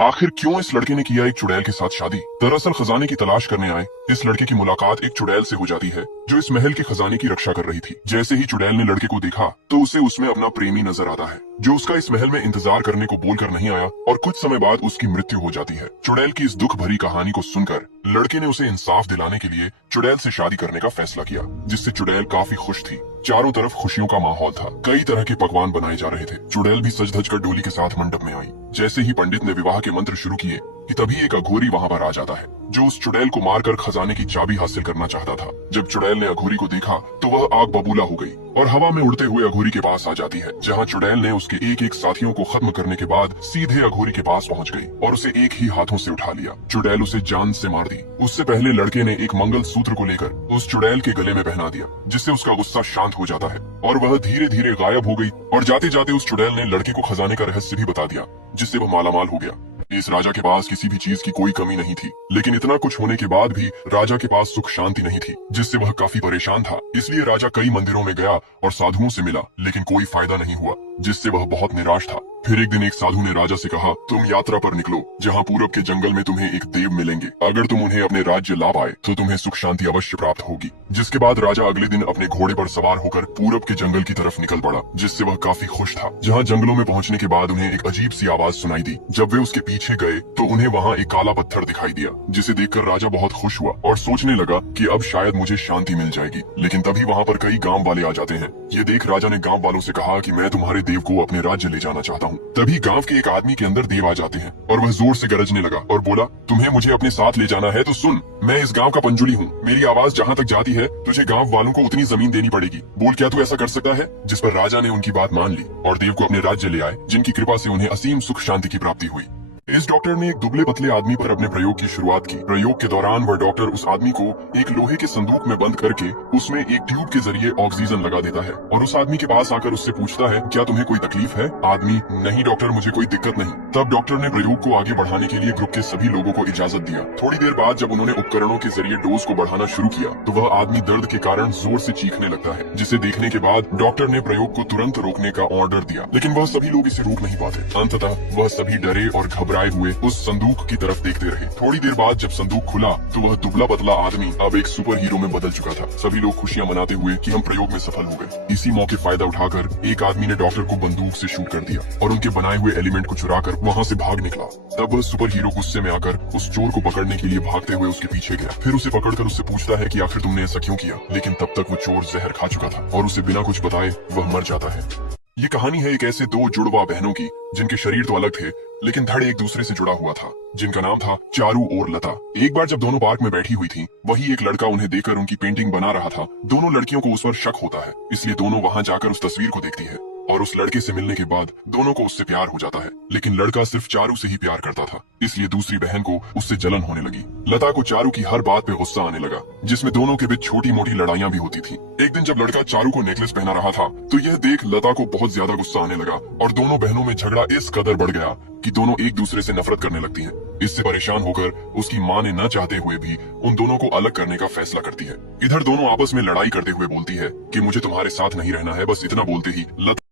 आखिर क्यों इस लड़के ने किया एक चुड़ैल के साथ शादी? दरअसल खजाने की तलाश करने आए इस लड़के की मुलाकात एक चुड़ैल से हो जाती है जो इस महल के खजाने की रक्षा कर रही थी। जैसे ही चुड़ैल ने लड़के को देखा तो उसे उसमें अपना प्रेमी नजर आता है जो उसका इस महल में इंतजार करने को बोलकर नहीं आया और कुछ समय बाद उसकी मृत्यु हो जाती है। चुड़ैल की इस दुख भरी कहानी को सुनकर लड़के ने उसे इंसाफ दिलाने के लिए चुड़ैल से शादी करने का फैसला किया, जिससे चुड़ैल काफी खुश थी। चारों तरफ खुशियों का माहौल था, कई तरह के पकवान बनाए जा रहे थे। चुड़ैल भी सज धज कर डोली के साथ मंडप में आई। जैसे ही पंडित ने विवाह के मंत्र शुरू किए कि तभी एक अघोरी वहां पर आ जाता है जो उस चुड़ैल को मारकर खजाने की चाबी हासिल करना चाहता था। जब चुड़ैल ने अघोरी को देखा तो वह आग बबूला हो गई और हवा में उड़ते हुए अघोरी के पास आ जाती है, जहां चुड़ैल ने उसके एक एक साथियों को खत्म करने के बाद सीधे अघोरी के पास पहुंच गई और उसे एक ही हाथों से उठा लिया। चुड़ैल उसे जान से मार दी। उससे पहले लड़के ने एक मंगल सूत्र को लेकर उस चुड़ैल के गले में पहना दिया, जिससे उसका गुस्सा शांत हो जाता है और वह धीरे धीरे गायब हो गई। और जाते जाते उस चुड़ैल ने लड़के को खजाने का रहस्य भी बता दिया, जिससे वह मालामाल हो गया। इस राजा के पास किसी भी चीज की कोई कमी नहीं थी, लेकिन इतना कुछ होने के बाद भी राजा के पास सुख शांति नहीं थी, जिससे वह काफी परेशान था। इसलिए राजा कई मंदिरों में गया और साधुओं से मिला, लेकिन कोई फायदा नहीं हुआ, जिससे वह बहुत निराश था। फिर एक दिन एक साधु ने राजा से कहा, तुम यात्रा पर निकलो, जहाँ पूरब के जंगल में तुम्हें एक देव मिलेंगे। अगर तुम उन्हें अपने राज्य ला पाए तो तुम्हें सुख शांति अवश्य प्राप्त होगी। जिसके बाद राजा अगले दिन अपने घोड़े पर सवार होकर पूरब के जंगल की तरफ निकल पड़ा, जिससे वह काफी खुश था। जहाँ जंगलों में पहुँचने के बाद उन्हें एक अजीब सी आवाज सुनाई दी। जब वे उसके पीछे गए तो उन्हें वहाँ एक काला पत्थर दिखाई दिया, जिसे देखकर राजा बहुत खुश हुआ और सोचने लगा कि अब शायद मुझे शांति मिल जाएगी। लेकिन तभी वहाँ पर कई गांव वाले आ जाते हैं। ये देख राजा ने गांव वालों से कहा कि मैं तुम्हारे देव को अपने राज्य ले जाना चाहता हूँ। तभी गांव के एक आदमी के अंदर देव आ जाते हैं और वह जोर से गरजने लगा और बोला, तुम्हें मुझे अपने साथ ले जाना है तो सुन, मैं इस गांव का पंजुली हूँ। मेरी आवाज जहाँ तक जाती है तुझे गांव वालों को उतनी जमीन देनी पड़ेगी। बोल, क्या तू ऐसा कर सकता है? जिस पर राजा ने उनकी बात मान ली और देव को अपने राज्य ले आए, जिनकी कृपा से उन्हें असीम सुख शांति की प्राप्ति हुई। इस डॉक्टर ने एक दुबले पतले आदमी पर अपने प्रयोग की शुरुआत की। प्रयोग के दौरान वह डॉक्टर उस आदमी को एक लोहे के संदूक में बंद करके उसमें एक ट्यूब के जरिए ऑक्सीजन लगा देता है और उस आदमी के पास आकर उससे पूछता है, क्या तुम्हें कोई तकलीफ है? आदमी, नहीं डॉक्टर, मुझे कोई दिक्कत नहीं। तब डॉक्टर ने प्रयोग को आगे बढ़ाने के लिए ग्रुप के सभी लोगों को इजाजत दिया। थोड़ी देर बाद जब उन्होंने उपकरणों के जरिए डोज को बढ़ाना शुरू किया तो वह आदमी दर्द के कारण जोर से चीखने लगता है, जिसे देखने के बाद डॉक्टर ने प्रयोग को तुरंत रोकने का ऑर्डर दिया। लेकिन वह सभी लोग इसे रोक नहीं पाते। अंततः वह सभी डरे और घबराए हुए उस संदूक की तरफ देखते रहे। थोड़ी देर बाद जब संदूक खुला तो वह दुबला पतला आदमी अब एक सुपर हीरो में बदल चुका था। सभी लोग खुशियां मनाते हुए कि हम प्रयोग में सफल हो गए। इसी मौके फायदा उठाकर एक आदमी ने डॉक्टर को बंदूक से शूट कर दिया और उनके बनाए हुए एलिमेंट को चुराकर वहां से भाग निकला। तब वह सुपर हीरो गुस्से में आकर उस चोर को पकड़ने के लिए भागते हुए उसके पीछे गया। फिर उसे पकड़कर उससे पूछता है कि आखिर तुमने ऐसा क्यों किया? लेकिन तब तक वो चोर जहर खा चुका था और उसे बिना कुछ बताए वह मर जाता है। ये कहानी है एक ऐसे दो जुड़वा बहनों की जिनके शरीर तो अलग थे लेकिन धड़ एक दूसरे से जुड़ा हुआ था, जिनका नाम था चारू और लता। एक बार जब दोनों पार्क में बैठी हुई थीं, वही एक लड़का उन्हें देखकर उनकी पेंटिंग बना रहा था। दोनों लड़कियों को उस पर शक होता है, इसलिए दोनों वहां जाकर उस तस्वीर को देखती है और उस लड़के से मिलने के बाद दोनों को उससे प्यार हो जाता है। लेकिन लड़का सिर्फ चारू से ही प्यार करता था, इसलिए दूसरी बहन को उससे जलन होने लगी। लता को चारू की हर बात पे गुस्सा आने लगा, जिसमें दोनों के बीच छोटी मोटी लड़ाइयां भी होती थी। एक दिन जब लड़का चारू को नेकलेस पहना रहा था तो यह देख लता को बहुत ज्यादा गुस्सा आने लगा और दोनों बहनों में झगड़ा इस कदर बढ़ गया कि दोनों एक दूसरे से नफरत करने लगती हैं। इससे परेशान होकर उसकी माँ ने न चाहते हुए भी उन दोनों को अलग करने का फैसला करती है। इधर दोनों आपस में लड़ाई करते हुए बोलती है कि मुझे तुम्हारे साथ नहीं रहना है। बस इतना बोलते ही लता